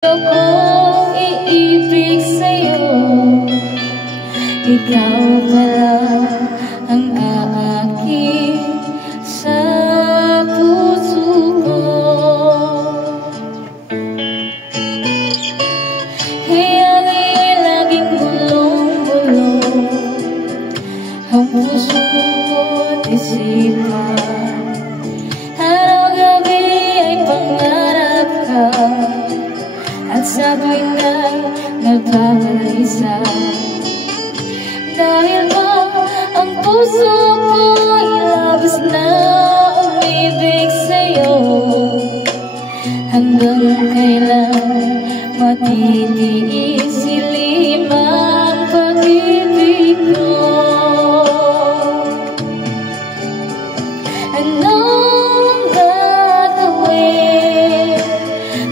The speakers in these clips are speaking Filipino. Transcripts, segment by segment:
Ako iibig sa'yo, ikaw pala ang aakit sa puso ko. Kaya nga'y laging gulong-gulong ang puso ko't isipan. Araw-gabi ay pangarap ka at sabay na'y nagbabalisa. Dahil ba ang puso ko'y labis na umibig sa'yo? Hanggang kailan matitiis silimang pag-ibig ko? Anong gagawin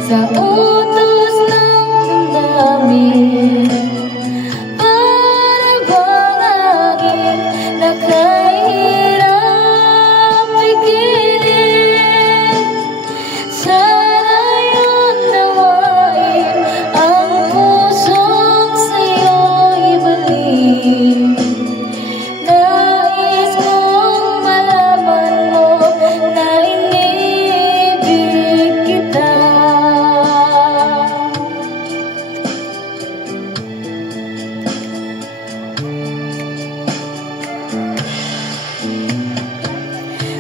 sa utos ng damdamin? Para bang aking nakahirap pigilin? Sana'y unawain ang pusong sa'yo'y balik. Nais kong malaman mo na inibig kita.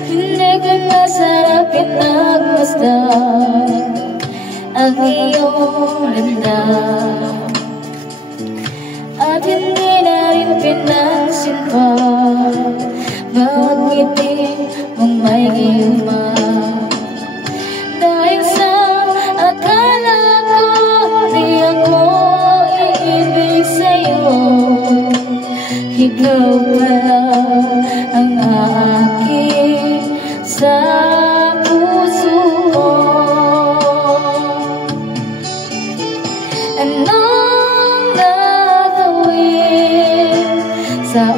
Hindi ko na sana pinagmasdan ang iyong ganda, at hindi na rin pinansin pa bawat ngiti mong may gilma. Dahil sa akala ko di ako iibig sa'yo, ikaw pala ang aakit sa puso ko. Anong gagawin sa